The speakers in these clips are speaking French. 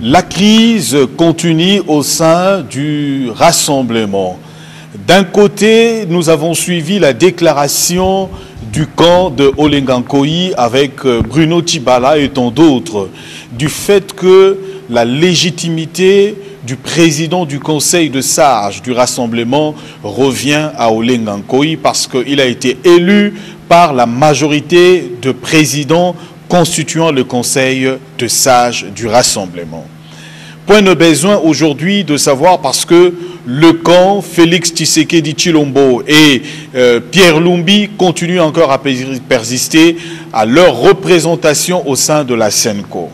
La crise continue au sein du rassemblement. D'un côté, nous avons suivi la déclaration du camp de Olengankoï avec Bruno Tshibala et tant d'autres, du fait que la légitimité du président du conseil de sages du rassemblement revient à Olengankoï parce qu'il a été élu par la majorité de présidents constituant le conseil de sages du rassemblement. Point de besoin aujourd'hui de savoir parce que le camp Félix Tshisekedi Tshilombo et Pierre Lumbi continuent encore à persister à leur représentation au sein de la Senko.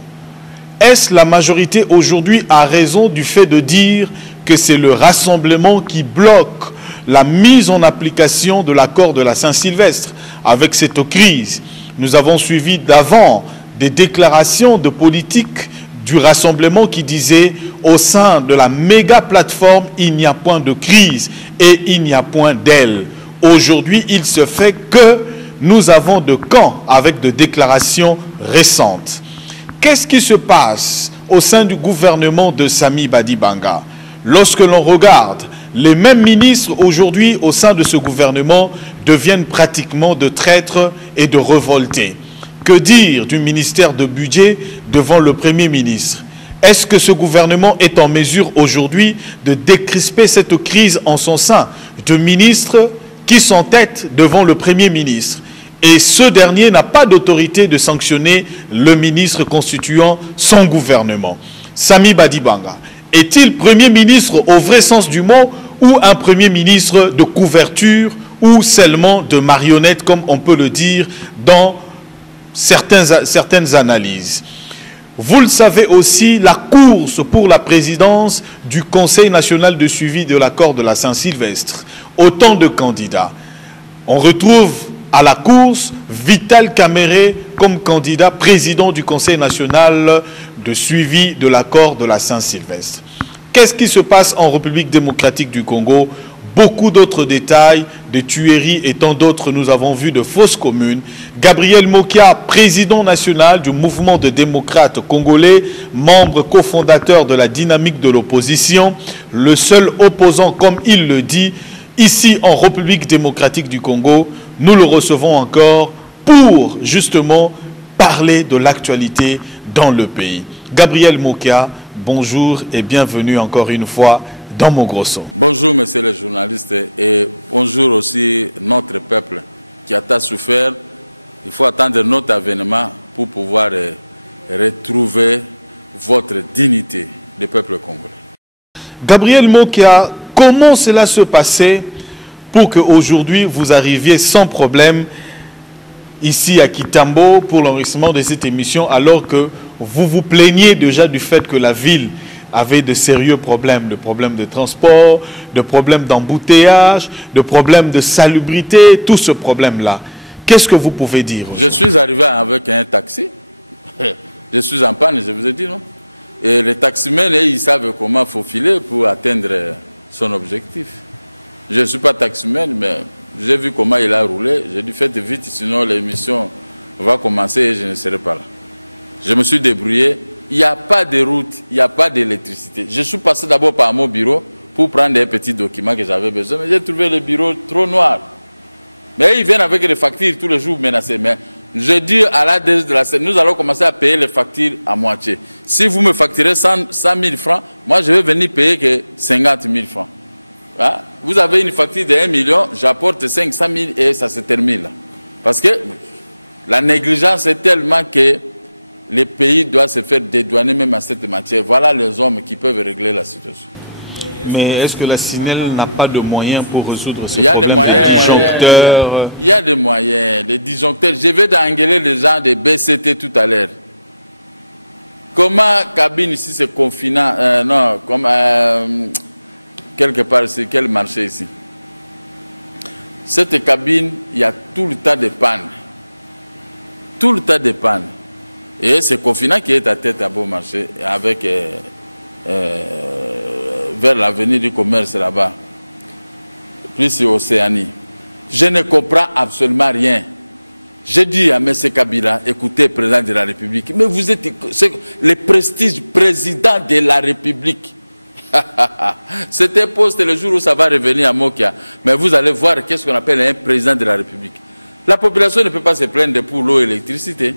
Est-ce la majorité aujourd'hui a raison du fait de dire que c'est le rassemblement qui bloque la mise en application de l'accord de la Saint-Sylvestre avec cette crise? Nous avons suivi d'avant des déclarations de politique du rassemblement qui disait au sein de la méga plateforme, il n'y a point de crise et il n'y a point d'aile. Aujourd'hui, il se fait que nous avons de camps avec des déclarations récentes. Qu'est-ce qui se passe au sein du gouvernement de Sami Badibanga? Lorsque l'on regarde, les mêmes ministres aujourd'hui au sein de ce gouvernement deviennent pratiquement de traîtres et de révoltés. Que dire du ministère de budget devant le Premier ministre? Est-ce que ce gouvernement est en mesure aujourd'hui de décrisper cette crise en son sein? De ministres qui s'entêtent devant le Premier ministre. Et ce dernier n'a pas d'autorité de sanctionner le ministre constituant son gouvernement. Sami Badibanga, est-il Premier ministre au vrai sens du mot ou un Premier ministre de couverture ou seulement de marionnette, comme on peut le dire dans certaines analyses? Vous le savez aussi, la course pour la présidence du Conseil national de suivi de l'accord de la Saint-Sylvestre. Autant de candidats. On retrouve à la course Vital Kamerhe comme candidat président du Conseil national de suivi de l'accord de la Saint-Sylvestre. Qu'est-ce qui se passe en République démocratique du Congo? Beaucoup d'autres détails, de tueries et tant d'autres, nous avons vu de fausses communes. Gabriel Mokia, président national du mouvement des démocrates congolais, membre cofondateur de la dynamique de l'opposition, le seul opposant, comme il le dit, ici en République démocratique du Congo. Nous le recevons encore pour justement parler de l'actualité dans le pays. Gabriel Mokia, bonjour et bienvenue encore une fois dans Mogrosso. Bonjour messieurs les journalistes et bonjour aussi notre peuple qui a tant souffert. Il faut attendre notre avènement pour pouvoir retrouver votre dignité du peuple congolais. Gabriel Mokia, comment cela se passait pour qu'aujourd'hui vous arriviez sans problème ici à Kitambo pour l'enregistrement de cette émission alors que vous vous plaignez déjà du fait que la ville avait de sérieux problèmes, de problèmes de transport, de problèmes d'embouteillage, de problèmes de salubrité, tout ce problème-là. Qu'est-ce que vous pouvez dire? Je suis arrivé avec un taxi. Je suis en panne, je vous ai dit, non? Et les taximens, ils savent comment faufiler pour atteindre son objectif. Je ne suis pas taximan, mais j'ai vu comment il a roulé. J'ai dit, faites vite, sinon l'émission va commencer et je ne serai pas là. Je me suis débrouillé. Il n'y a pas de route, il n'y a pas d'électricité. Je suis passé d'abord par mon bureau pour prendre des petits documents que j'avais besoin, mais j'ai trouvé le bureau trop noir. Mais ils viennent avec des factures tous les jours menacés. Mais je dis à la DG de la scène, nous allons commencer à payer les factures à moitié. Si vous me facturez 100 000 francs, moi je vais venir payer que 50 000 francs. Hein? Vous avez une facture de 1 million, j'apporte 500 000 et ça se termine là. Parce que la négligence est tellement que les pays doivent se faire dédouaner même à cette matière. Voilà les hommes qui peuvent régler la situation. Mais est-ce que la SINEL n'a pas de moyens pour résoudre ces problèmes? Il y a des moyens. Disjoncteurs. Il y a des moyens, des disjoncteurs. Je vais d'engueuler les gens de BCT tout à l'heure. Comment cabine ici c'est confinant? Non, comme quelque part, c'est quel marché ici? Cette cabine, il y a tout le temps de panne. Tout le temps de panne. Et c'est confinant qui est à tête à bon marché, avec vers l'avenue du commerce là-bas, plus Océanie. Je ne comprends absolument rien. J'ai dit à M. Kabila, écoutez, président de la République, mais vous êtes le prestige président de la République. C'était poste le jour où ça va revenir à Mokia. Mais vous allez voir qu'est-ce qu'on appelle un président de la République. La population ne peut pas se plaindre pour l'eau et l'électricité.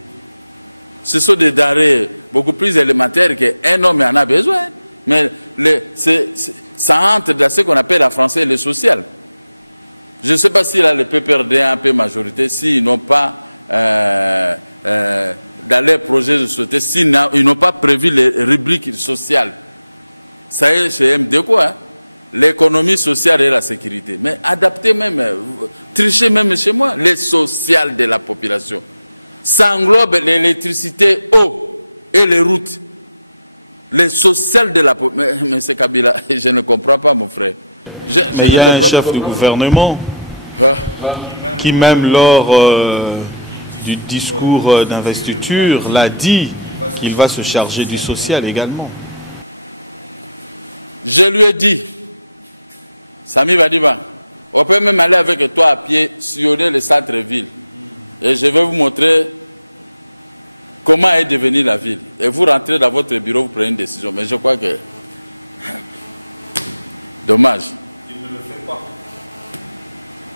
Ce sont des denrées beaucoup plus élémentaires qu'un homme en a besoin. Mais ça entre dans ce qu'on appelle en français le social. Je ne sais pas si là, le PPRD a un peu majorité, s'ils n'ont pas, dans les projets de société, s'ils n'ont pas prévu les rubriques sociales. Ça y est, chez MD quoi, hein? L'économie sociale et la sécurité. Mais adapter même, tricher même chez moi, les sociales de la population. Ça englobe l'électricité, eau et les routes. Les sociales de la population. Mais c'est Kabila, je ne comprends pas, mon frère. Mais il y a un chef du gouvernement qui, même lors du discours d'investiture, l'a dit qu'il va se charger du social également. Je lui ai dit, Sami Badiba, on peut même aller avec toi à pied, sillonner le centre-ville. Et je vais vous montrer comment est devenue la ville. Et vous rentrez dans votre bureau, vous prenez une décision. Mais je crois que... Dommage.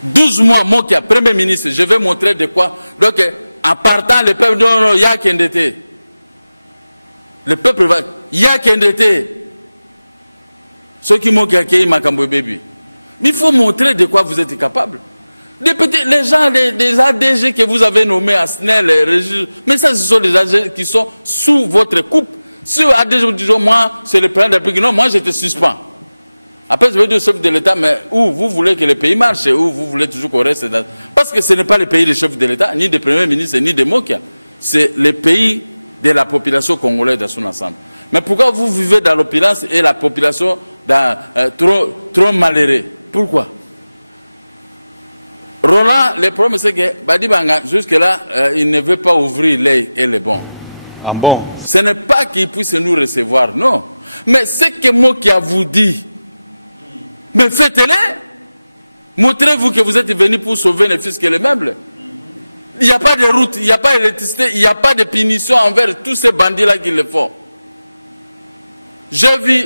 12 mois, moi qui est Premier ministre, je vais montrer de quoi. Donc, en partant, le peuple dit non, il y a qu'un d'été. Le peuple va, il y a qu'un d'été. Ceux qui m'ont accueilli, Makambo Baby. Mais il faut montrer de quoi vous êtes capable. Les gens, les ADG que vous avez nommés à SNEL, mais ça, ce sont des ADG qui sont sous votre coupe. Si ADG vous dit, moi, c'est le président de la République, non, moi, je te suspends. Après, je vais dire chef de l'État, mais où vous voulez que le pays marche, où vous voulez toujours qu'on reste dans... Parce que ce n'est pas le pays des chefs de l'État, ni des premiers ministres, ni des Mokia. C'est le pays de la population congolaise dans son ensemble. Mais pourquoi vous vivez dans l'opulence et la population dans, trop malheureux? Pourquoi? Roland, le problème c'est que Badibanga, jusque-là, il ne veut pas ouvrir l'œil et le bon. Ah bon? Ce n'est pas qu'il puisse nous recevoir, non. Mais ce que Mokia vous dit, mais faites-le. Montrez-vous que vous êtes venu pour sauver les fiscs et les meubles. Il n'y a pas de route, il n'y a pas d'électricité, il n'y a pas de punition envers tous ces bandits-là qui le font. Je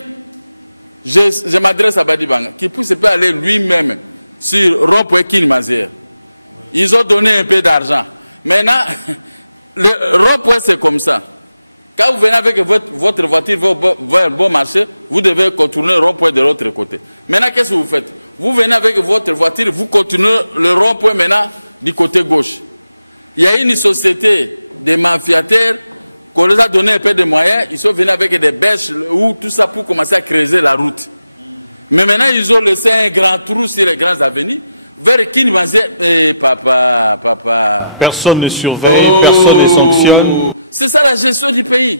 m'adresse à Badibanga, qui puisse pas aller lui-même sur rond-point Kinmazer. Ils ont donné un peu d'argent. Maintenant, le rond-point c'est comme ça. Quand vous venez avec votre voiture vers un bon marché, vous devez contourner le rond-point de l'autre côté. Maintenant, qu'est-ce que vous faites? Vous venez avec votre voiture, vous continuez le rond-point maintenant du côté gauche. Il y a une société de mafiataires qu'on les a donné un peu de moyens. Ils sont venus avec des bêches ou tout ça pour commencer à creuser la route. Mais maintenant, ils ont laissé un grand trou sur les grandes avenues. Vers Kinmazer, papa. Personne ne surveille, personne ne sanctionne. C'est ça la gestion du pays.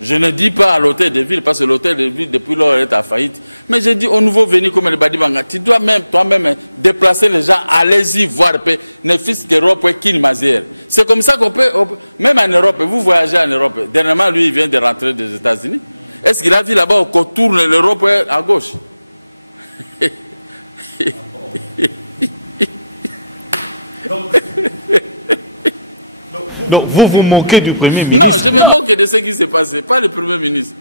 Je ne dis pas à l'hôtel de ville, parce que l'hôtel de ville, depuis lors, est à faillite. Mais je dis au nouveau venu comme le Badibanga, tu dois même toi-même déplacer les gens, allez-y voir, ne fût-ce qu'Europe et Kinmazer. C'est comme ça qu'on peut, même en Europe, vous voyagez en Europe. Dernièrement, lui, il vient de rentrer des États-Unis. Est-ce qu'il a vu là-bas qu'on tourne l'Europe à gauche? Donc vous vous moquez du Premier ministre? Non, je me moque de ce qui s'est passé, pas le Premier ministre.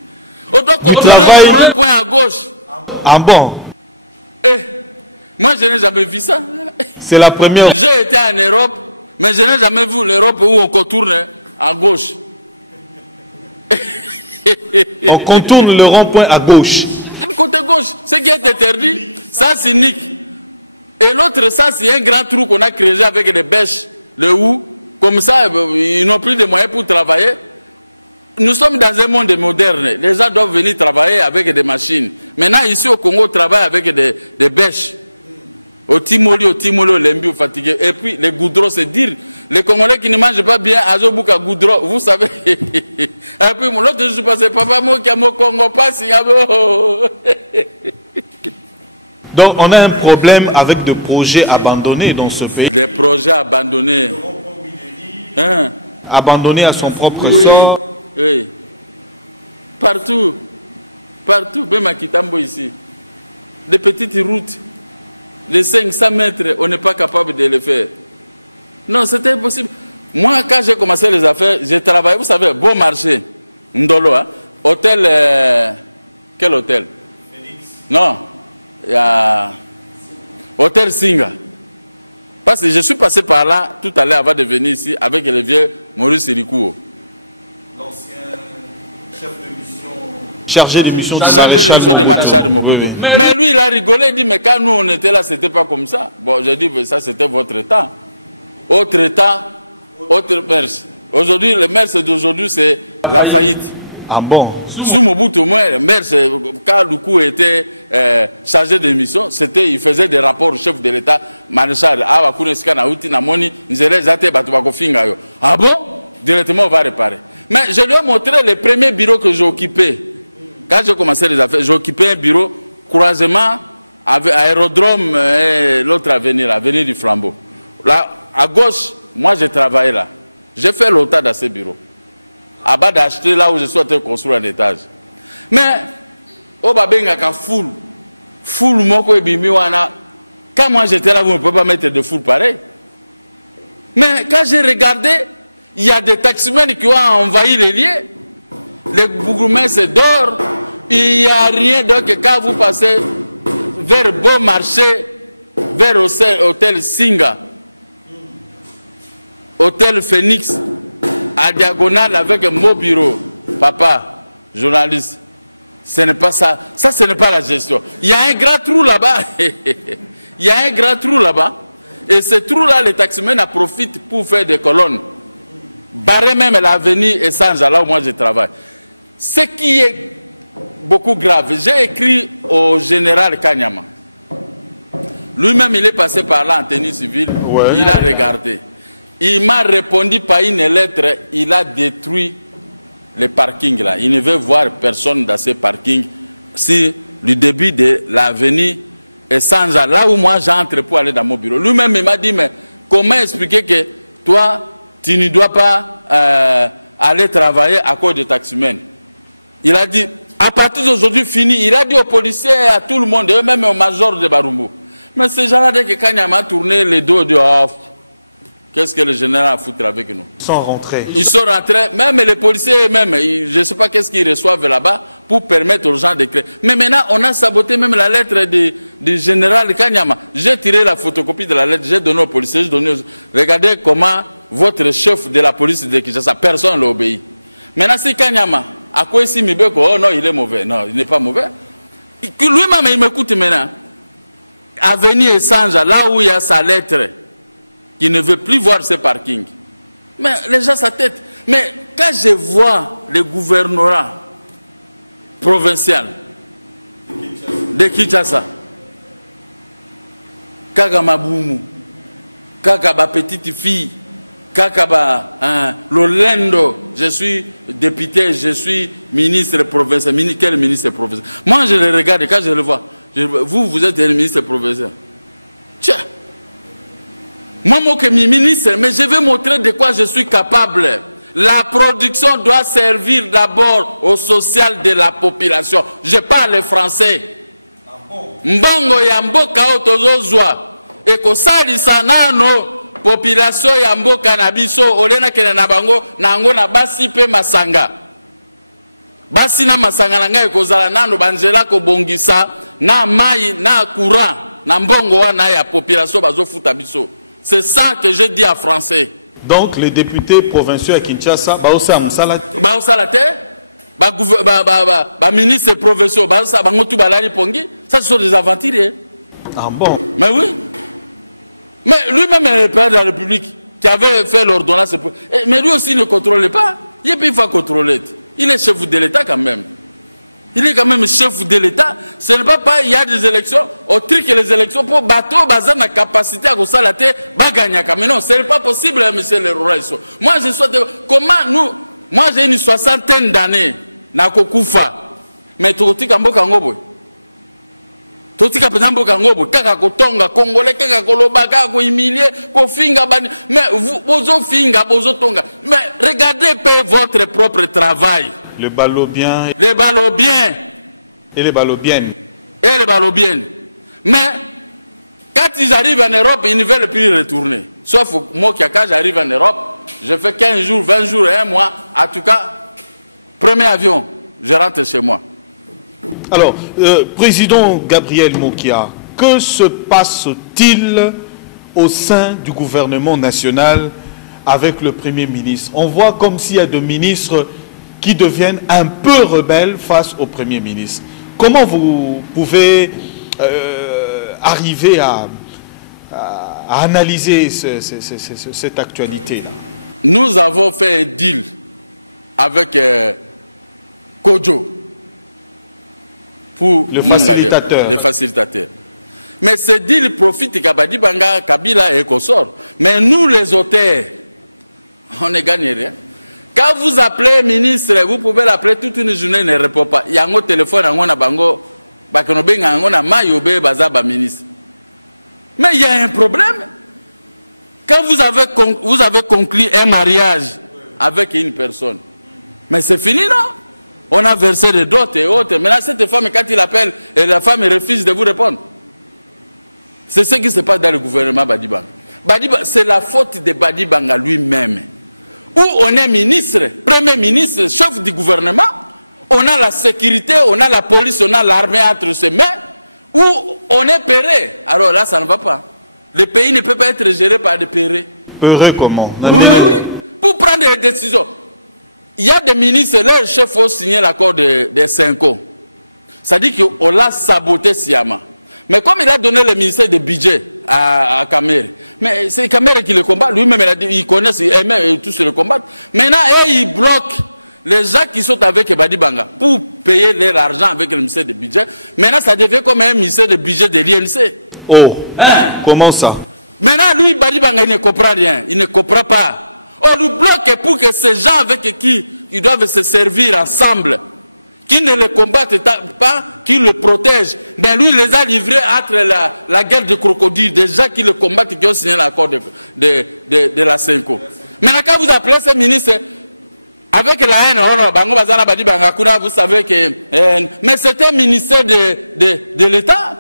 On doit contourner le rond-point à gauche. Ah bon? Moi, je n'ai jamais vu ça. C'est la première. J'ai été en Europe, mais je n'ai jamais vu l'Europe où on contourne à gauche. On contourne le rond-point à gauche. Côté gauche, ce qui est interdit, ça c'est unique. Et l'autre, ça c'est un grand trou qu'on a créé avec des bêches, le hou. Comme ça, ils n'ont plus de moyens pour travailler. Nous sommes dans un monde moderne. Les gens doivent venir travailler avec des machines. Maintenant, ici au Congo, on travaille avec des bêches. Au Timoli, Lembi, au fatigué. Et puis, les goudrons, c'est dire. Les Congolais qui ne mangent pas bien, Azobouka goudron, vous savez. Et puis, l'autre jour, je passais, papa, moi qui a mon Congo, pas si. Donc, on a un problème avec des projets abandonnés dans ce pays. Des projets abandonnés. Hein? Abandonnés à son propre oui, sort. Oui. Partout. Partout, même à Kitambo ici. Des petites routes de 500 mètres, on n'est pas capable de les faire. Non, c'était impossible. Moi, quand j'ai commencé les affaires, j'ai travaillé, vous savez, Bon Marché, Ndolo, hein, hôtel... quel hôtel? Phoenix. Non, il y a... Hôtel Singa. Parce que je suis passé par là tout à l'heure avant de venir ici avec le vieux Maurice Irikouo. L'ancien chef de mission... Chargé de mission du maréchal de Mobutu. Oui, oui. Mais lui, il a rigolé, il dit, mais quand nous on était là, c'était pas comme ça. Bon, j'ai dit, ça c'était votre temps. Autre temps, autre mers. Aujourd'hui, le mers d'aujourd'hui, c'est la faillite. Ah bon? Sous Mobutu, moi, le maire, quand Lukou était chargé de mission, il faisait des rapports au chef de l'État, maréchal. Ah bon? Directement, on va réparer. Mais je lui ai montré le premier bureau que j'ai occupé. Quand j'ai commencé les affaires, j'ai occupé un bureau, croisement, aérodrome, l'autre avenue du Flambeau. Là, à gauche, moi, j'ai travaillé là. J'ai fait longtemps dans ce bureau. À bas d'acheter là où je suis en train de construire un étage. Mais, au Babengaka foule moko ebimi wana. Quand moi j'étais là, vous ne pouvez pas mettre de foule pareil. Mais quand j'ai regardé, il y a des taximens qui ont envahi les lieux. Les bourgmestres dorment. Il n'y a rien. Donc quand vous passez vers Bon Marché, vers hôtel Singa, hôtel Phoenix, à diagonale avec mon bureau, papa, journaliste, ce n'est pas ça. Ça, ce n'est pas la gestion. Il y a un grand trou là-bas. Il y a un grand trou là-bas. Et ce trou-là, les taximens en profitent pour faire des colonnes. Barrer même l'avenue Essence, là où moi je travaille. Ce qui est beaucoup grave, j'ai écrit au général Kanyama. Lui-même, il est passé par là en tenue civile. Ouais. Il a regardé. Il m'a répondu par une lettre, il a détruit les parkings là. Il ne veut voir personne dans ces parkings. Si le début de l'avenue est sans là où moi j'entre pour aller dans mon bureau. Lui-même il m'a dit, mais comment expliquer que toi, tu ne dois pas aller travailler à cause de taximens? Il a dit, à partir d'aujourd'hui fini, il a dit aux policiers et à tout le monde, et même au major de Barumbu. Mais ces gens-là, dès que Kanyama a tourné les dos, de off. Qu'est-ce que le général a foutu avec nous? Ils sont rentrés. Ils sont rentrés, même les policiers eux-mêmes, je ne sais pas qu'est-ce qu'ils reçoivent là-bas pour permettre aux gens de créer. Mais maintenant, on a saboté même la lettre du général Kanyama. J'ai tiré la photocopie de la lettre, j'ai donné aux policiers, regardez comment votre chef de la police de Kinshasa, personne ne l'a obéi. Maintenant, si Kanyama, à quoi ici Mibeko, oh non, il est mauvais. Non, il n'est pas mauvais. Lui-même, il m'écoute maintenant. Avenue Essence, là où il y a sa lettre, qui ne veut plus voir ces parkings. Mais les gens, sa tête. Mais quand je vois le gouvernorat provincial de Kinshasa, Kagamaboumou, Kagaba petite fille, Kagaba Lolendo, je suis député, je suis ministre provincial. Quel ministre provincial? Moi, je le regarde, quand je le vois, vous êtes le ministre provincial. Tiens! Moi, je suis ministre, mais je vais montrer de quoi je suis capable. La production doit servir d'abord au social de la population. Je parle français. Mbongo ya mboka otozozwa. Et ko salisa nano population ya mboka na biso olena kene na bango nango na basi pe masanga. Basi na masanga na ngai kozala nano banzela ko bongisa na mai na courant na mbongo wana ya population bazofuta biso. C'est ça que je dis en français. Donc les députés provinciaux à Kinshasa, ministres provinciaux, ça ce sont des aventuriers. Ah bon? Mais oui. Mais lui-même est le père de la République qui avait fait l'ordonnance. Mais lui aussi ne contrôlait pas. Il faut contrôler. Il est chef de l'État quand même. Il est quand même chef de l'État. Ce n'est pas il y a des élections, au truc que les élections pour bateau, bazar na capacité à consalater, bagagna. Mais non, ce n'est pas possible, monsieur le roi. Moi, je suis moi j'ai une 60aine d'années, na kokufa. Mais tu as mboka ngobo. Tu as mboka ngobo, kaka kotonga congolais, kaka koloba, kaka ko humilier, ko finga bani. Mais bozo finga, bozo tonga. Mais regardez votre propre travail. Le ballot-bien. Les ballots-bien. Et les ballots-bien. Et les ballots-bien. Mais, quand ils arrivent en Europe, ils ne veulent plus retourner. Sauf moi qui j'arrive en Europe, je fais 15 jours, 20 jours, 1 mois. En tout cas, premier avion, je rentre chez moi. Alors, Président Gabriel Mokia, que se passe-t-il au sein du gouvernement national avec le Premier ministre? On voit comme s'il y a des ministres qui deviennent un peu rebelles face au Premier ministre. Comment vous pouvez arriver à analyser cette actualité-là? Nous avons fait un deal avec Kodjo pour le facilitateur. Les facilitateurs. Mais ce deal profite Kabadi Banga, Kabila et Kosor. Mais nous, les auteurs, on ne gagne rien. Quand vous appelez ministre, vous pouvez l'appeler toute une journée, il ne répond pas. Il y a un téléphone, il y a un bango, il y a un mayobe, ministre. Mais il y a un problème. Quand vous avez conclu un mariage avec une personne, mais c'est fini, non? On a versé des dots et autres. Maintenant, cette femme, quand il appelle, et la femme refuse de vous répondre. C'est ce qui se passe dans le gouvernement Badibanga. C'est la faute de Badibanga lui-même. Où on est ministre, premier ministre, chef du gouvernement, on a la sécurité, on a la police, on a l'armée entre ses mains, où on est péré. Alors là, ça ne va pas. Le pays ne peut pas être géré par des pérés. Péré comment? Oui. Pour prendre des décisions. Il y a des ministres, les chefs faut signer l'accord des 5 ans. Ça dit qu'on l'a saboté sciemment. Mais comme il a donné le ministère de budget à Kamere, mais c'est Kamere qui le combat, lui-même il connaît, il tous le combattent. Maintenant, il bloque les gens qui sont avec Badibanga pour payer leur argent avec le ministère de budget. Maintenant, ça devient comme un ministère de budget de l'INC. Oh, comment ça? Maintenant, lui, Badibanga, il ne comprend rien, il ne comprend pas. On nous bloque pour que ces gens avec qui ils doivent se servir ensemble, qui ne le combattent pas, qui le protègent, mais lui, il les a livrés entre la guerre de crocodile, des gens qui le combattent, qui ont signé l'accord de la CENCO. Maintenant, quand vous appelez ce ministre, avec la haine, vous savez que... mais c'est un ministère de l'État.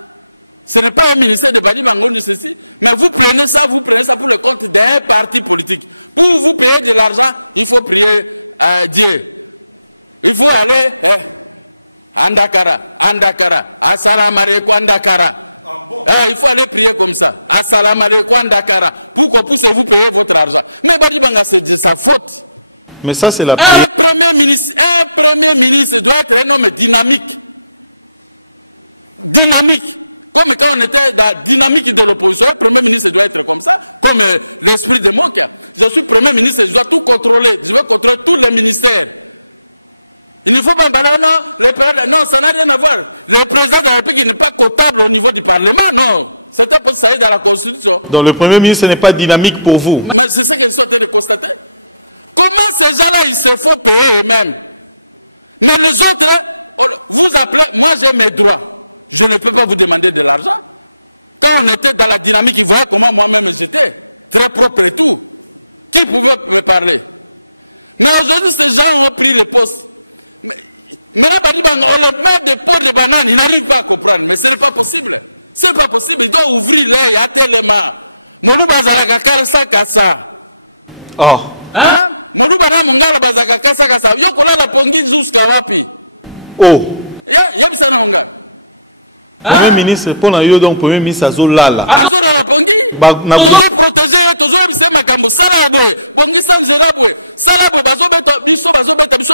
Ce n'est pas un ministère de Badi Bango de ceci. Mais vous prenez ça pour le compte d'un parti politique. Pour vous payer de l'argent, il faut prier à Dieu. Il faut aller... Andakara, Assalamu alaikum Andakara. Il faut aller prier comme ça. Assalamu alaikum Andakara. Pour qu'on puisse vous payer votre argent. Mais Badi Banga, c'est de sa faute. Mais ça, c'est la un premier ministre doit être un homme dynamique. Dynamique. Comme quand on était dans la dynamique de l'opposition, le Premier ministre doit être comme ça, comme l'esprit de Mokia. Je suis Premier ministre, je dois tout contrôler. Je vais contrôler tous les ministères. Il ne faut pas me parler, non, ça n'a rien à voir. Le président de la République n'est pas comptable au niveau du Parlement, non. C'était pour ça dans la Constitution. Donc le Premier ministre n'est pas dynamique pour vous. Mais c'est ce que je suis en train de constater. Comment ces gens-là, ils se font payer eux-mêmes? Mais les autres, vous appelez, moi j'ai mes droits. Je ne peux pas vous demander de l'argent. Quand on était dans la dynamique, ils voyaient comment moi-même j'étais. Très propre et tout. Qui pouvait me parler? Mais aujourd'hui, ces gens ont pris les postes. Maintenant, on les met des pots de bananes. Ils n'arrivent pas à comprendre. Mais ce n'est pas possible. Ce n'est pas possible. Ils doivent ouvrir l'œil à tellement. Molouba Zalaka Kalsa Kassa. Oh. Hein? Molouba Namongala Bazaka Kassa Kassa. Yokola la pongi jusqu'à Wapi. Oh. Yabisa Namonga. Premier ministre, pour la donc Premier ministre Azolala. Azolala pongi. Toujours protégé, toujours ebise makambo sala boy. Bongi sanjera boy. Sala boy bazobeta biso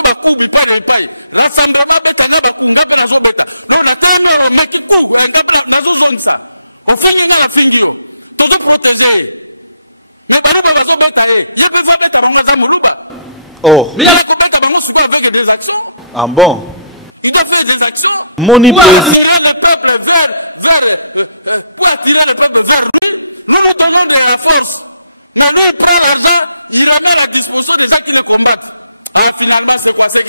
bakubi pa de pai. Rassemblement betanga bakunga pe nazo beta. Donc na tellement le meki ku ngapa nazo zongisa. Ofingi nga na fingio. Toujours protégé. Mais baluba bazobeta yebe va beta bango za muluba. Oh. Il y a ko beta bango suko avec des actions. Ah bon. Il doit faire des actions pour attirer le peuple vers lui. Nous nous donnons de la force. Mais lui, il prend l'argent, il remet à la disposition des gens qui le combattent. Ah, finalement, c'est quoi? C'est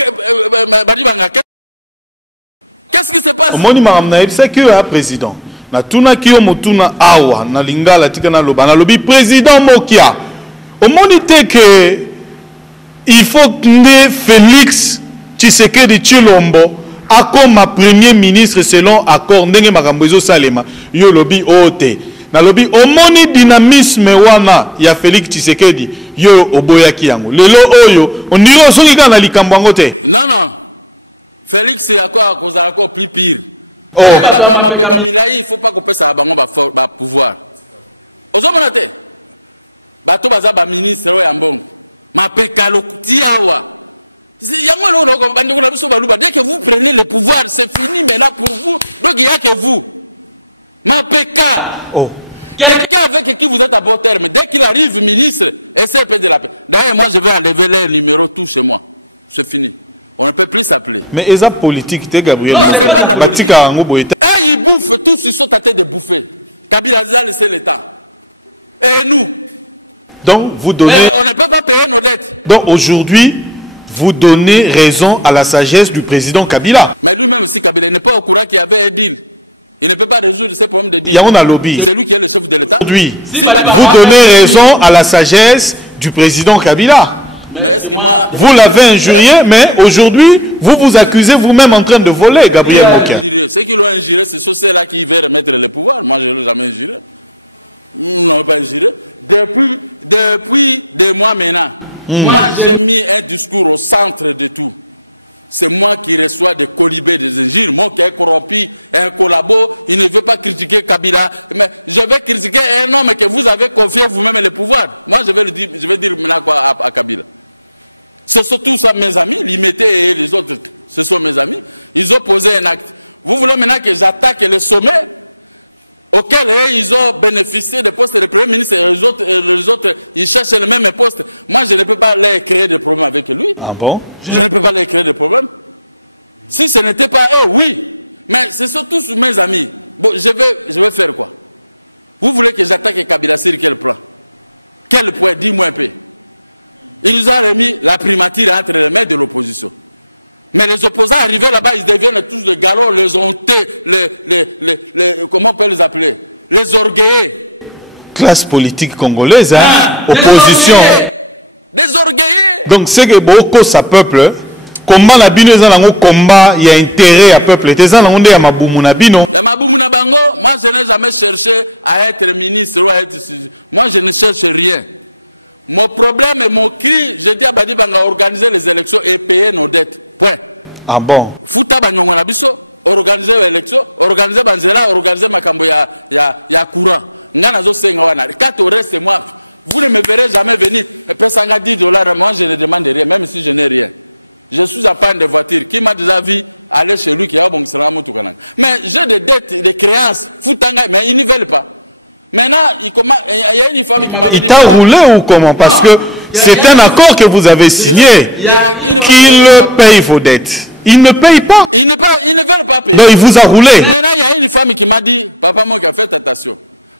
qu'est-ce qui se passe? C'est que un président. Na tuna kiyo motuna awa na lingala tika na loba na lobi président Mokia. Au monité que il faut que Félix Tshisekedi Tshilombo comme premier ministre selon accord ndenge makambo ezo salema yo lobi ote Nalobi omoni dynamisme wana ya Félix Tshisekedi yo oboyaki yango. Lelo oyo ondiro osoki kana likambo yango te. Non non. Félix c'est encore plus pire. Oh. Il faut pas couper ça ba pouvoir. Ozomona te. Bato baza ba ministre ya mbongo. Mapeka lotiawa. Dès que vous prenez le pouvoir, c'est fini maintenant pour vous. Donc il n'y a que vous. Mapeka. Oh. Quelqu'un avec qui vous êtes à bon terme, dès qu'il arrive ministre, SRP de la paix. D'ailleurs, moi je vais enlever les numéros tout chez moi. C'est fini. On ne peut plus s'appeler. Mais est-ce politique, Gabriel? Non, c'est pas de la politique. Et ils bouffent, tous ils sont à tête de bouffer. Kabila a laissé l'État. Et nous? Donc vous donnez... on ne peut pas payer nos dettes. Donc aujourd'hui, vous donnez raison à la sagesse du président Kabila. Mais lui-même aussi, Kabila n'est pas au courant qu'il y avait un deal. Il ne peut pas résoudre ces problèmes de deal. Il y a un lobby. C'est lui qui est le chef de l'État. Aujourd'hui, vous donnez raison à la sagesse du président Kabila. Mais est-ce que moi... Vous l'avez injurié, mais aujourd'hui, vous vous accusez vous-même en train de voler, Gabriel Mokia. Ceux qui l'ont injuré, c'est ceux-là qui veulent remettre le pouvoir. Moi, je ne l'ai jamais injuré. Non, pas injuré. Depuis des mois maintenant, moi, j'ai mis un discours au centre de tout. C'est moi qui reçois des colibés, des injures. Moi qui ai corrompu un collabo, il ne veut pas critiquer Kabila. Mais je vais critiquer un homme que vous avez confié vous-même le pouvoir. Moi, je vais dire maintenant quoi à Kabila. Ce sont tous mes amis, Limité et les autres, ce sont mes amis. Ils ont posé un acte. Vous voulez maintenant que j'attaque le sommet auquel ils ont bénéficié des postes de Premier ministre et les autres, ils cherchent le même poste. Moi, je ne peux pas leur créer des problèmes avec lui. Ah bon? Je ne peux pas leur créer des problèmes. Si ce n'était pas eux, oui. Mais ce sont tous mes amis. Bon, je vais faire quoi? Vous voulez que j'attaque Kabila sur quel plan? Quel point? Dis-moi un peu. Il nous a remis la primature entre les mains de l'opposition. Mais les opposants arrivés là-bas, ils deviennent tous les galops, les hontés, comment on peut les appeler? Les orgueillés. Classe politique congolaise, hein? Opposition. Des orgueillés. Donc c'est que beaucoup ça peuple, combat la bino, combat, il y a intérêt à peuple. Ya Maboumou na bango, moi je n'ai jamais cherché à être ministre ou à être... Moi je ne cherche rien. Mon problème et mon cri, je dis à Badi Banga, organiser les élections et payer nos dettes. Point. Ah bon? Fouta Banyongo na biso, organiser les élections, organiser Banzela, organiser Makambo ya courant. Ngana zo senga wana. Quand au reste, moi, vous ne me verrez jamais venir. Et puis ça $10, moi je ne demande rien, même si je n'ai rien. Je suis à panne de voiture. Qui m'a déjà vu aller chez lui qui a bon mais j'ai des dettes, des créances. Foutanga, mais ils ne veulent pas. Maintenant, il y a une femme qui m'a dit... Il t'a roulé ou comment? Parce que c'est un accord que vous avez signé qu'il paye vos dettes. Il ne paye pas. Ils ne veulent pas payer. Non, il vous a roulé. Maintenant, il y a une femme qui m'a dit, papa, moi, qui a fait attention.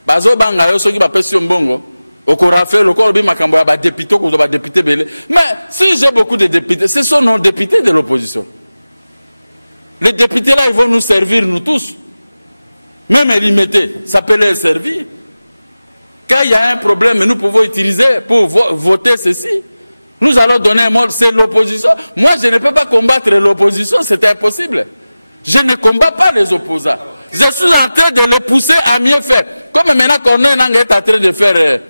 Bazo banga yo soki ba pesi mbongo. Okora fait le corps bi makambo ya ba député ko ba député belé. Mais si j'ai beaucoup de députés, ce sont nos députés de l'opposition. Les députés là, ils vont nous servir nous tous. Même Limité, ça peut les servir. Quand il y a un problème, nous pouvons utiliser pour voter ceci. Nous allons donner un mot, c'est l'opposition. Moi, je ne peux pas combattre l'opposition, c'est impossible. Je ne combats pas les opposants. Je suis en train de les pousser à mieux faire. Comme maintenant Corneille est en train de faire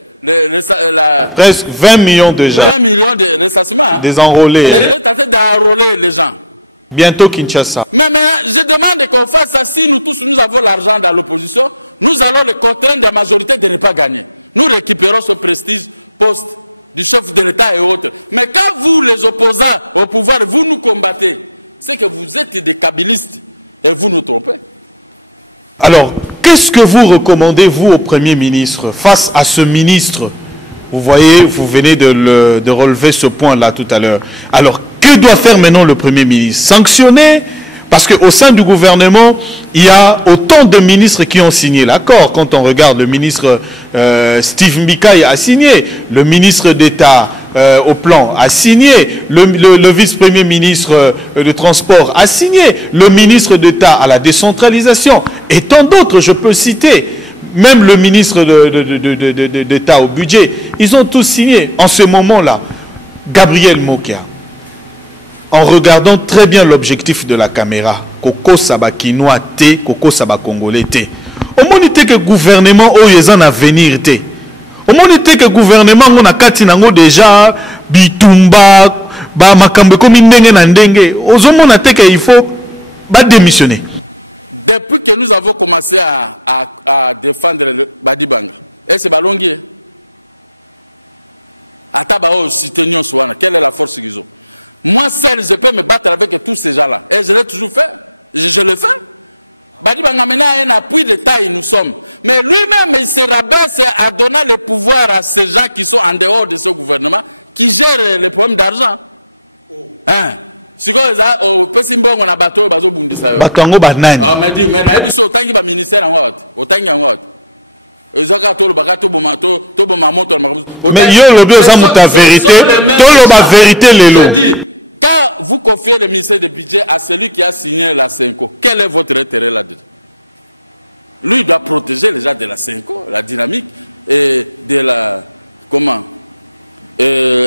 presque 20 millions de gens. 20 millions de ressassements. Hein. Des enrôlés. Il est en train d'enrôler les gens. Bientôt Kinshasa. Mais maintenant, je demande qu'on fasse ça. Si nous tous, nous avons l'argent dans l'opposition, nous allons le contraindre de la majorité de ne pas gagner. Nous récupérons ce prestige poste du chef de l'État et autres. Mais quand vous, les opposants au pouvoir, vous nous combattez, c'est que vous êtes des kabylistes et vous nous trompez. Alors, qu'est-ce que vous recommandez, vous, au Premier ministre, face à ce ministre? Vous voyez, vous venez de relever ce point-là tout à l'heure. Alors, que doit faire maintenant le Premier ministre? Sanctionner? Parce qu'au sein du gouvernement, il y a autant de ministres qui ont signé l'accord. Quand on regarde, le ministre Steve Mikaï a signé, le ministre d'État au plan a signé, le vice-premier ministre de Transport a signé, le ministre d'État à la décentralisation, et tant d'autres, je peux citer. Même le ministre d'État au budget, ils ont tous signé. En ce moment-là, Gabriel Mokia, en regardant très bien l'objectif de la caméra, Koko Saba Kinois T, Koko Saba Congolais T, Au moins que gouvernement est en avenir. Au moins que gouvernement on a katinango déjà bitumba ba makambe comme ndenge na ndenge. Ozomona te que il faut démissionner. Depuis que nous avons commencé à défendre le Badibanga, et c'est Balongi. Quelle est la force qu'ils ont? Moi seul, je peux me battre avec tous ces gens-là. Et je l'ai toujours fait. Je le fais. Badibanga maintenant a un appui de taille, nous sommes. Mais lui-même, il se rabaisse à donner le pouvoir à ces gens qui sont en dehors de ce gouvernement, qui gèrent les problèmes d'argent. Hein? Si on peut se faire un bateau, on va bundisa. Bakango banani. Ah, mais dit, mais na ebiso otangi ba ministère en wat. Otangi en wat. Ezaka tolo bakato bomato, to bomamoto na makambo. Mais yo lobi ozamu ta vérité, tolo ba vérité lelo. Je dis, quand vous confiez le ministère du budget à celui qui a signé la CENCO, quel est votre intérêt là-dedans? Lui, il doit protéger les gens de la CENCO, la dynamique et de la comment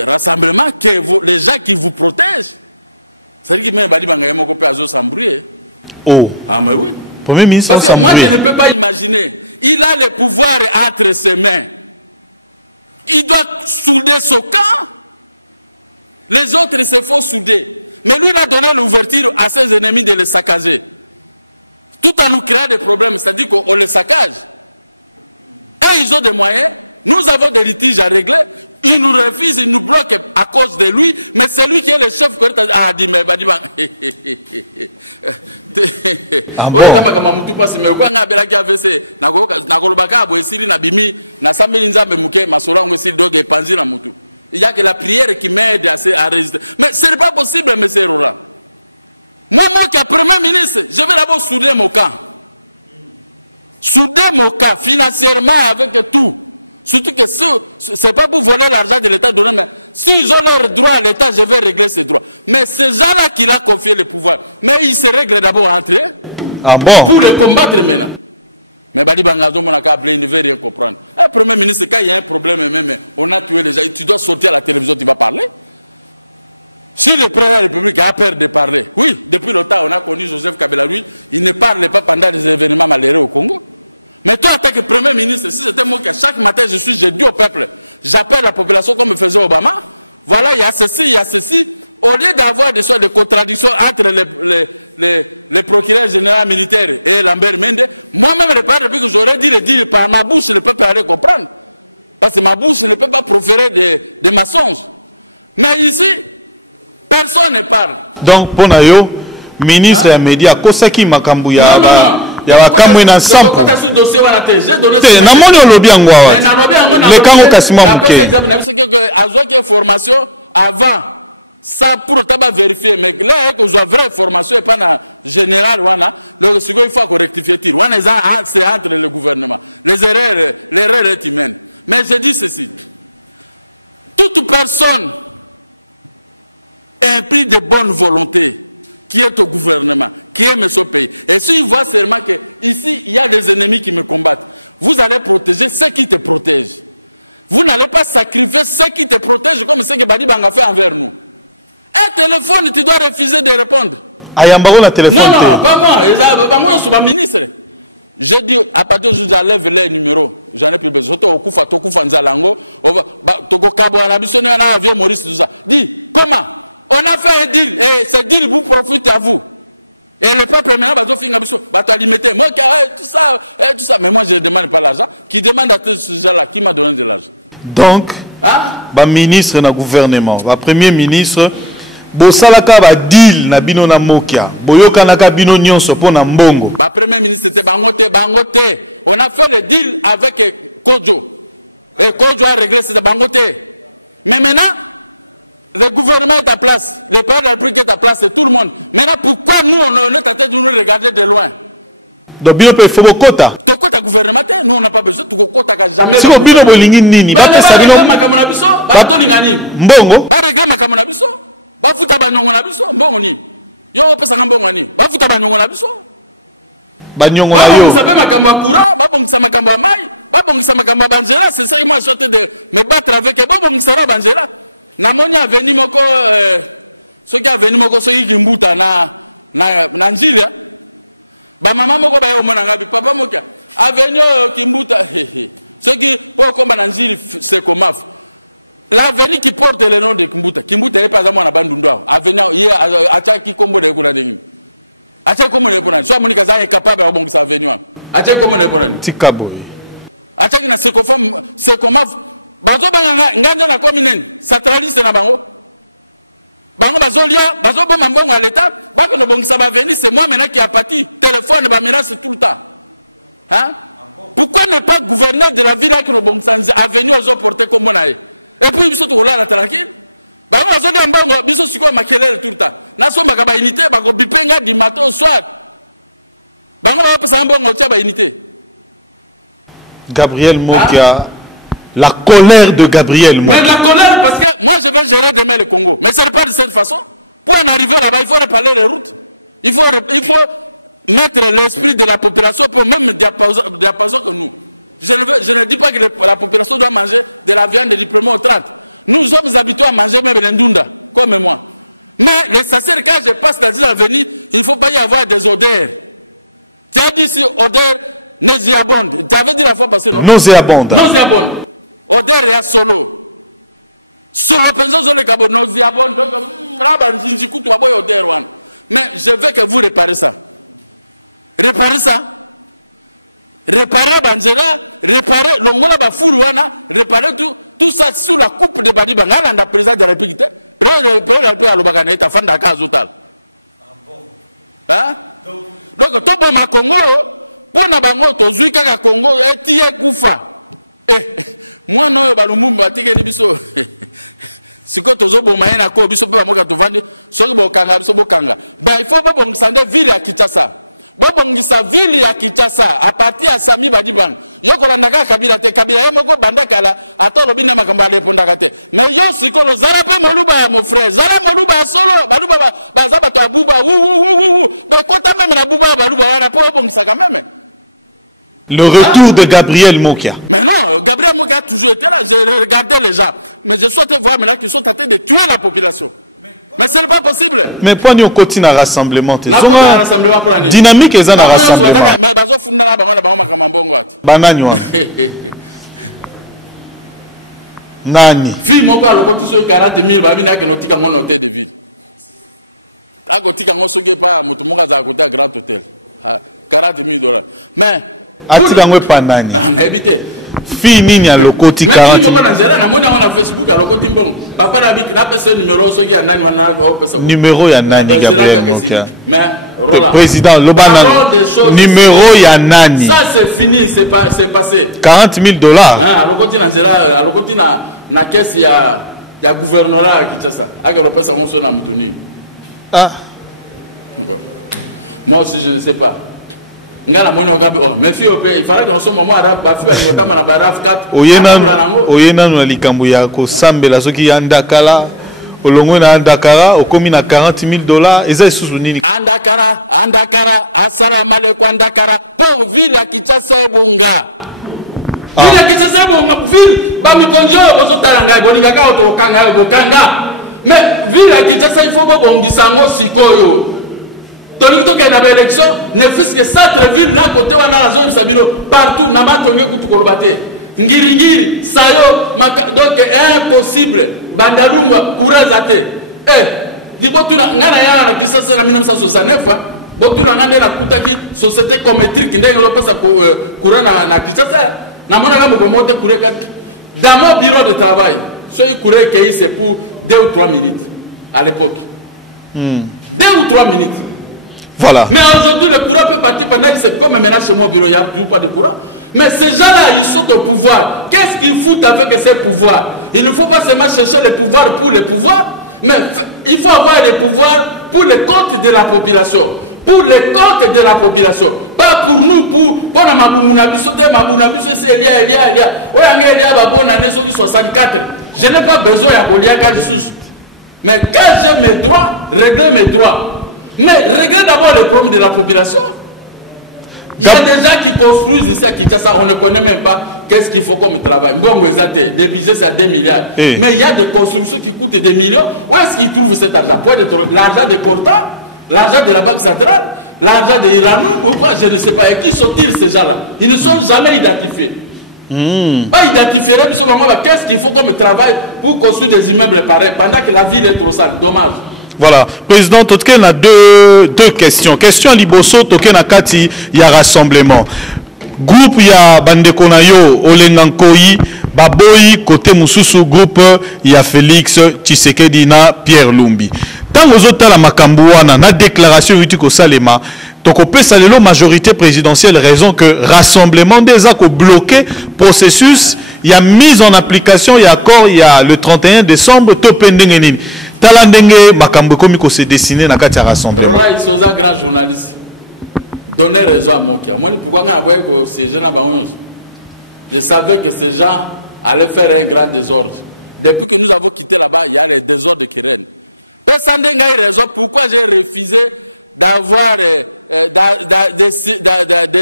rassemblement, que les gens qui vous protègent. C'est-à-dire que même Badibanga est mon copain à s'embrouiller. Oh. Ah mais oui. Premier ministre. Parce que moi je ne peux pas imaginer. Il a le pouvoir entre ses mains. Il doit souder son camp. Les autres se font souder. Mais lui il a donné l'ouverture à ses ennemis de les saccager. Tout en nous créant des problèmes. C'est-à-dire qu'on les saccage. Et ils ont des moyens. Nous avons des litiges à régler. Il nous refuse, il nous bloque à cause de lui, mais c'est lui qui est le chef. Ah, dit, mais Badibanga. Ah bon? Il y a que la prière qui m'aide à résister. Mais ce n'est pas possible, M. Roland. Moi, qui est Premier ministre, je vais d'abord souder mon camp. Souder mon camp financièrement avec tout. Surtout que ce n'est pas pour voler l'argent de l'État donné, mais s'ils ont leurs droits à l'État, je vais régler ces droits. Mais ces gens-là qui l'ont confié le pouvoir, mais ils se règlent d'abord entre eux. Ah bon? Pour les combattre maintenant. Mais Badibanga, il ne veut rien comprendre. Le Premier ministre, quand il y a un problème, même, on a tué les gens, tu dois sortir à la télévision, tu vas parler. Si le président de la République a peur de parler, oui, depuis longtemps, on a connu Joseph Kabila, lui, il ne parle pas pendant les événements malheureux au Congo. Mais toi, en tant que Premier ministre, si c'était moi qui, chaque matin, je dis au peuple, j'appelle la population comme faisait Obama, voilà, il y a ceci, il y a ceci. Au lieu d'avoir des sortes de contradictions entre les procureurs généraux militaires et Lambert Mende, moi-même, le président depuis que j'aurais dit le dire par ma bouche, le peuple allait comprendre. Parce que ma bouche ne peut pas proférer des mensonges. Mais ici, personne ne parle. Donc, pour nous, ministre des médias, Kosaki Makambouya. Non. Il y a un ensemble. Quand tu as su le dossier, j'ai donné ce une formation avant. Ça pour vérifier. Mais là, que je vois vraie formation et pas en général, il faut rectifier. C'est entre le gouvernement. L'erreur est humaine. Mais je dis ceci. Toute personne implie de bonne volonté qui est au gouvernement, qui aime ce pays. Et s'il voit seulement qu'ici, il y a des ennemis qui me combattent, vous allez protéger ceux qui te protègent. Vous n'allez pas sacrifier ceux qui te protègent comme ce que Badibanga fait envers nous. Un téléphone, tu dois refuser de répondre. Non, pas moi. Je suis pas ministre. J'ai dit, à partir de aujourd'hui, j'enlève les numéros. J'en ai plus besoin. Dis, comment? On a fait un deal, et ce deal vous profite à vous. Et le peuple maintenant va limiter. Moi, tout ça. Mais moi, je ne demande pas l'argent. Qui demande à tous ces gens-là? Qui m'a donné de l'argent? Donc, le ministre dans le gouvernement, le premier ministre, Bosalaka va deal na bino na mokia. Boyoka na bino nyonso po na mbongo. Le premier ministre, c'était Bangote. On a fait le deal avec Kodjo. Et Kodjo a réglé, c'était Bangote. Mais maintenant, le gouvernement est à place, le président de la République est à place, c'est tout le monde. Maintenant, pourquoi nous, on est en train de nous regarder de loin? Donc, il faut que Kota. Tokota gouvernement, nous, on n'a pas besoin de Kota jamais. Si vous avez besoin nini, ba régler makamabiso, ba tolingani. Mbongo. Ba régler makamabiso, ba futa ba nyongo na biso, mbongo ni. Yo pesa mbongo ni. Ba futa ba nyongo na biso. Ba nyongo na yo. Ba sape makambo ya courant, ba bongisa makambo ya mai, ba bongisa makambo ya banjela, c'est ça qui m'a sorti de me battre avec ba bongisa na banjela. Namoni aveni moko soki aveni moko soki kimbuta na njila ba mama moko ba yo mona ngabi papa mokia Avenue Kimbuta, ceux qui pour comme Nanziri c'est comme l'avenue qui porte le nom de Kimbuta. Kimbuta est pas à moi na Bandundoa. Avenue hier Achaki Kombo de Kurading. Achaki Kombo de Kurading. Soit Monica est capable de rebondir sa avenue. Achaki Kombo de Kurading. Tikaboy. Achaki na c'est comme bazo benga ngande na kominen centraliste na bango. Bango bazolia bazo bon mambongo à l'état. Ba que no bongisa ba avenue c'est moi maintenant qui a parti. Téléphone ba menace tout le temps. Hein? Pourquoi ne pas gouverner de la ville qui est avenue aux porter comme on a et puis ils sont là tranquille. Bah on a dit en bas ils sont sur maquiller tout le temps. N'a pas ma unité, bah on bipenga du matin au soir. Bah on va passer un bon au unité. Gabriel Mokia, la colère de Gabriel Mokia. Mais la colère parce que moi je vais gérer demain le Congo. Mais ce n'est pas de cette façon. Pour en arriver là-bas, il faut reparler les routes. Il faut mettre l'esprit de la population pour même diapason que nous. Je ne dis pas que la population doit manger de la viande du 1er au 30. Nous sommes habitués à manger même l'endunda, comme moi. Mais les sacerds, quand je passe dans l'avenue, il ne faut pas y avoir des odeurs. Tu as dit ici odeur nauséabonde. Tu avais dit la fois passée, non? Nauséabonde. Nauséabonde. Odeur et solo. Solo, pensons sur le cabo, nauséabonde. Mais je veux que vous réparez ça. Réparer ça. Réparer Banzera, réparer l'ongola Bafuruana, réparer tout ça sous la coupe de Badi Bangala, la président de la République. Président de la République à l'Obagane, à Fandaka Azotal. Hein? Donc, tout bon ma Congo, pour Nabango, Tozuika Congo, et Tia Koufa. Moi, non, Balumumba, Tigé Biso. Si tu as un moyen à quoi, il faut pas il faut pas que ville à Kinshasa. Bobongisa ville ya Kinshasa à partir à Sami Badibang. Yo kolandaka kabila te kabila moko bandakala atolo bina makamba lepondaka te. Mais yo sikolo zala pe moluba ya mon frère, zala moluba ya solo, baluba baza bato abuba wu. Mais kota même na buba baluba wana po bongisa quand même. Le retour de Gabriel Mokia. Mais non, Gabriel Mokia a toujours été là, je regardais les gens. Mais je souhaite voir maintenant qu'ils sont en train de tuer la population. Mais ce n'est pas possible. Mais pourquoi nous continuons à rassemblement? Rassemblement pour la nuit. Dynamique est un rassemblement. Mais bazo funda na bango na bango makambongo ati. Bananywa. Nani. Fille moko alokoti so 40 000 babina ke notika ngo hôtel de ville. Akotika ngo soge pa mutu moko za côté grand hôtel. 40 000 $. Mais atika ngo pa nani. Na habité. Fille nini à lokoti 40 000. Mais na na moni na Facebook alokoti mbongo. Papa na biki na pesa numéro soge ya nani wana ko pesa. Numéro ya nani Gabriel Mokia. Mais Roland. Président Lobana. Numéro ya nani. Ça c'est fini, c'est passé. 40 000 $. Hein, alokoti na caisse ya gouvernorat à Kinshasa. Aka pesa ngo so na mutuni. Ah. Bon. Moi aussi je ne sais pas. Ngana moni okabe mais fille il fallait que nous sommes moment arabe ba fille ba tama na baraf 4 oyena na likambo ya ko sambela soki andakala olongo na andakara okomi na 40 000 $. eza isusu nini andakara assalamu alaikum andakara pour ville ya Kinshasa ebonga. Ville ya Kinshasa ebonga ville ba mi konjo bozo talanga bolinga ka to kanga bokanga. Mais ville ya Kinshasa il faut pas bongisa ngo sikoyo. Tonique to na élection ne fils que centre-ville là côté wana la zone sabino partout na ba tonge kutu kolobate ngiri sayo donc impossible bandalunga kurazate dibotuna ngana ya na Kinshasa na 1969 botuna ngande na kutaki société cométrique ndenge lo pasa courant na Kinshasa na mona kama gomote kureka dans mon bureau de travail so y courait que c'est pour 2 ou 3 minutes à l'époque 2 ou 3 minutes. Voilà. Mais aujourd'hui, le courant peut partir pendant que c'est comme maintenant chez moi au bureau, il n'y a toujours pas de courant. Mais ces gens-là, ils sont au pouvoir. Qu'est-ce qu'ils foutent avec ces pouvoirs? Il ne faut pas seulement chercher le pouvoir pour le pouvoir, mais il faut avoir le pouvoir pour le compte de la population. Pour le compte de la population. Pas pour nous, pour la Mabounabiso, c'est Elia. Elia, 64. Je n'ai pas besoin de sous. Mais quand j'ai mes droits, régler mes droits. Mais réglez d'abord le problème de la population. Il y a des gens qui construisent ici à Kinshasa, on ne connaît même pas qu'est-ce qu'il faut comme travail. Bon, des budgets c'est à 2 milliards. Mais il y a des constructions qui coûtent des millions. Où est-ce qu'ils trouvent cet argent? L'argent des portants, l'argent de la Banque centrale, l'argent de Iranou, pourquoi je ne sais pas. Et qui sont-ils ces gens-là? Ils ne sont jamais identifiés. Pas identifier, qu'est-ce qu'il faut comme travail pour construire des immeubles pareils pendant que la ville est trop sale? Dommage. Voilà, président Totken a deux questions. Question à Liboso, Totken a Kati, il y a rassemblement. Groupe, il y a Bandekonayo, Olengankoi, Baboyi, côté Moussousou, groupe, il y a Félix Tshisekedi na Pierre Lumbi. Tant aux autres, la Makambouana, na déclaration Utiko Salema, donc on peut saluer la majorité présidentielle, raison que rassemblement des accords bloqué, processus, il y a mise en application, il y a accord, il y a le 31 décembre, Topendengenin. Talandenge, Makambo Komiko s'est dessiné dans le rassemblement. Rola Isoza, grand journaliste, donnait raison à Mokia. Moi, pourquoi ces gens je savais que ces gens allaient faire un grand désordre. Depuis que nous avons quitté là-bas, il y a les désordres qui règnent. Personne n'a raison pourquoi j'ai refusé d'avoir de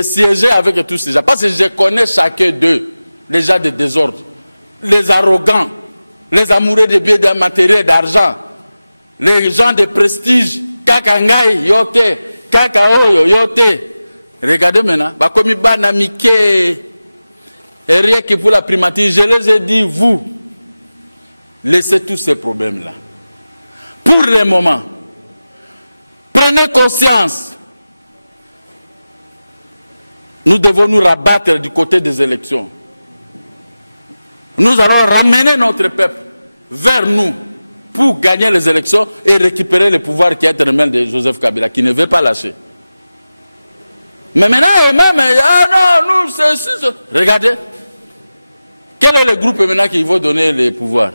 siéger avec tous ces gens. Parce que je connais chacun d'eux, les gens de désordre, les arrogants, les amoureux de biens, de matériel, d'argent, les gens de prestige, Kakangai, Yote, Kakaoyo, Yote. Regardez maintenant, Bakomi Banamike, et rien que pour la primature, je les ai dit, vous, laissez tous ces problèmes-là. Pour le moment, prenez conscience. Nous devons nous rabattre du côté des élections. Nous allons ramener notre peuple vers nous pour gagner les élections et récupérer le pouvoir qui est entre les mains de Joseph Kabila, qui ne veut pas lâcher. Mais maintenant, et même, ah non, nous, c'est... Regardez, quel est le groupe maintenant qui va donner le pouvoir?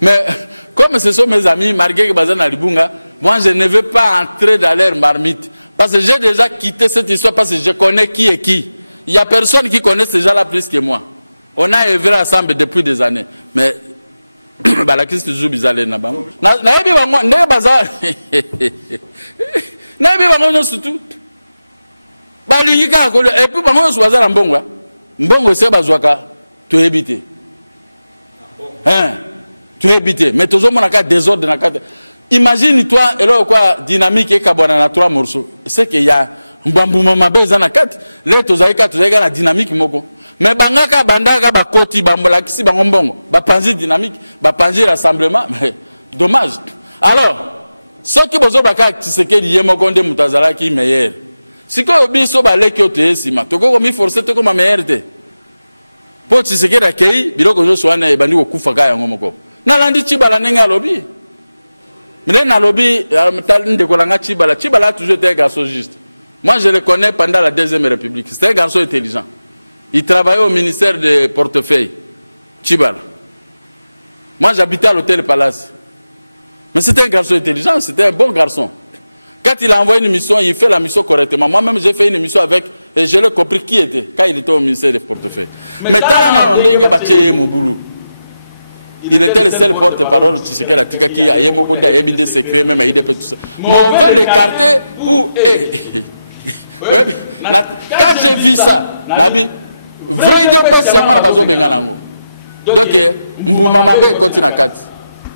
Mais comme ce sont mes amis, Marguerite Bazan Alibunga, moi je ne veux pas entrer dans leur marmite. Parce que j'ai déjà quitté cette histoire parce que je connais qui est qui. Il n'y a personne qui connaît ces gens-là plus que moi. On a œuvré ensemble depuis des années. Mais la question est toujours bizarre. Et puis, Mbongo, c'est Bazouaka. Tu es habité. Tu es habité. Mais tu as désordre dans la carte. Imagine-toi, et là, quoi, dynamique et Kabwana na 3 morceaux. C'est qu'il y a un bambou mabé dans la carte. Là, tu as la dynamique. Mais Bangaka, Bandaka, Bakoti, Bambola, Kisi, Bangombongo, Bapanzi dynamique, Bapanzi rassemblement. Mais dommage. Alors, ceux qui ont baka Tshisekedi Yemokonde Mutazala qui est meilleur. Si vous avez dit que vous avez forcé de faire meilleur. Pour Tshisekedi accueillir, il faut que vous ayez bandi au Koufaka Yangomoko. Nalandi Chibala Nenga lobby. Mais dans le lobby, Chibala a toujours été un garçon juste. Moi, je le connais pendant la Deuxième République. C'était un garçon intelligent. Il travaillait au ministère des portefeuilles. Chibala. Moi, j'habitais à l'hôtel Palace. Mais c'était un garçon intelligent, c'était un bon garçon. Quand il a envoyé une mission, il fait la mission correctement. Moi-même, j'ai fait une mission avec, et je l'ai compris qui était, quand il était au ministère des portefeuilles. Mais il était le seul porte-parole de ce qui a eu des secrets, même à IDP, tout ça. Mais on veut l'écarter pour... Quand j'ai vu ça, vrai IDP, c'est moi la base Benganango. Donc, Mboumamabe continue à 4.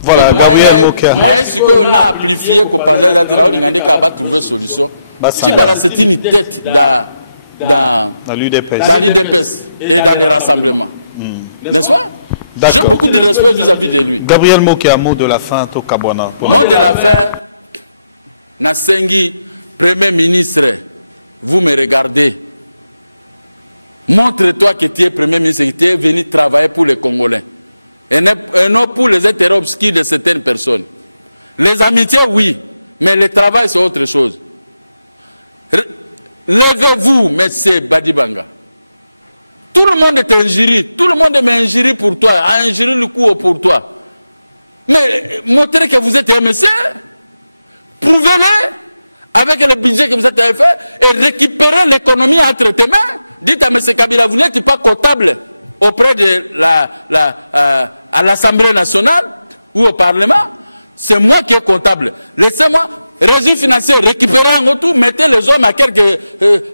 Voilà, Gabriel Mokia. Moi, ce qu'on a amplifié, qu'on pensait qu'on a trouvé une solution. C'est une tête dans l'UDPS et dans les rassemblements. N'est-ce pas? J'ai beaucoup de respect vis-à-vis de lui. Gabriel Mokia, mot de la fin, au Kabwana. Mot de la fin, Nasengi, Premier ministre, vous me regardez. Montre-toi que tu es Premier ministre, que tu es venu travailler pour les Congolais. Et non pour les intérêts obscurs de certaines personnes. Les amitiés, oui, mais le travail, c'est autre chose. Levez-vous, monsieur Badibanga. Tout le monde est injurié. Tout le monde m'injurie pour toi, a injurié le coup pour toi. Mais montrez que vous êtes un monsieur. Prouvez-le avec le budget que vous avez fait et récupérez l'économie entre tes mains. Dites à M. Kabila, vous n'êtes pas comptable auprès de à l'Assemblée nationale ou au Parlement. C'est moi qui est comptable. Laissez-moi, régime financier, récupérer en retour, mettez les hommes à quelques...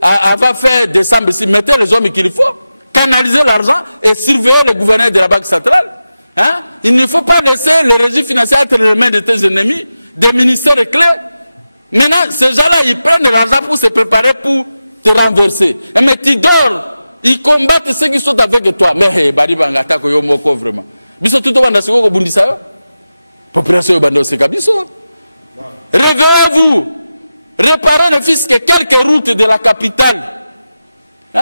va faire décembre ici, mettez les hommes qu'il faut, canaliser l'argent et surveiller le gouverneur de la Banque centrale. Hein? Il ne faut pas laisser le régime financier entre les mains de tes ennemis, des ministères clés. Maintenant, ces gens-là, ils prennent de l'argent pour se préparer pour te renverser. Mais tu dors, ils combattent ceux qui sont avec toi. Mais bari bangata ko yo moko vraiment. Biso tout banda siko ko bundisa yo. Population banda seka biso. Réveillez-vous. Réparez ne fût-ce que quelques routes de la capitale.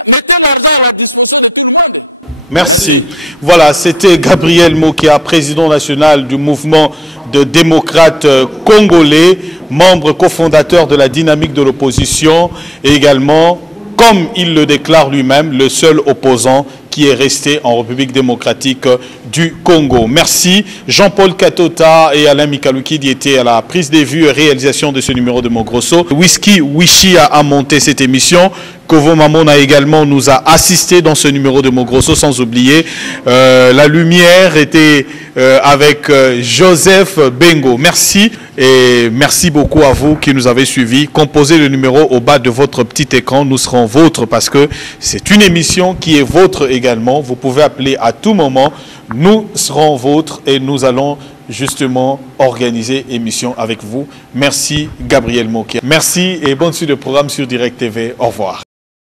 Mettez l'argent à la disposition de tout le monde. Merci. Voilà, c'était Gabriel Mokia, président national du mouvement de démocrates congolais, membre cofondateur de la dynamique de l'opposition et également, comme il le déclare lui-même, le seul opposant qui est resté en République démocratique du Congo. Merci Jean-Paul Katota et Alain Mikalouki qui étaient à la prise des vues et réalisation de ce numéro de Mogrosso. Whisky Wishi a monté cette émission. Kovo Mamona également nous a assisté dans ce numéro de Mogrosso, sans oublier la lumière était avec Joseph Bengo. Merci et merci beaucoup à vous qui nous avez suivis. Composez le numéro au bas de votre petit écran, nous serons vôtres parce que c'est une émission qui est vôtre également. Vous pouvez appeler à tout moment, nous serons vôtres et nous allons justement organiser émission avec vous. Merci Gabriel Mokia. Merci et bonne suite de programme sur Direct TV. Au revoir.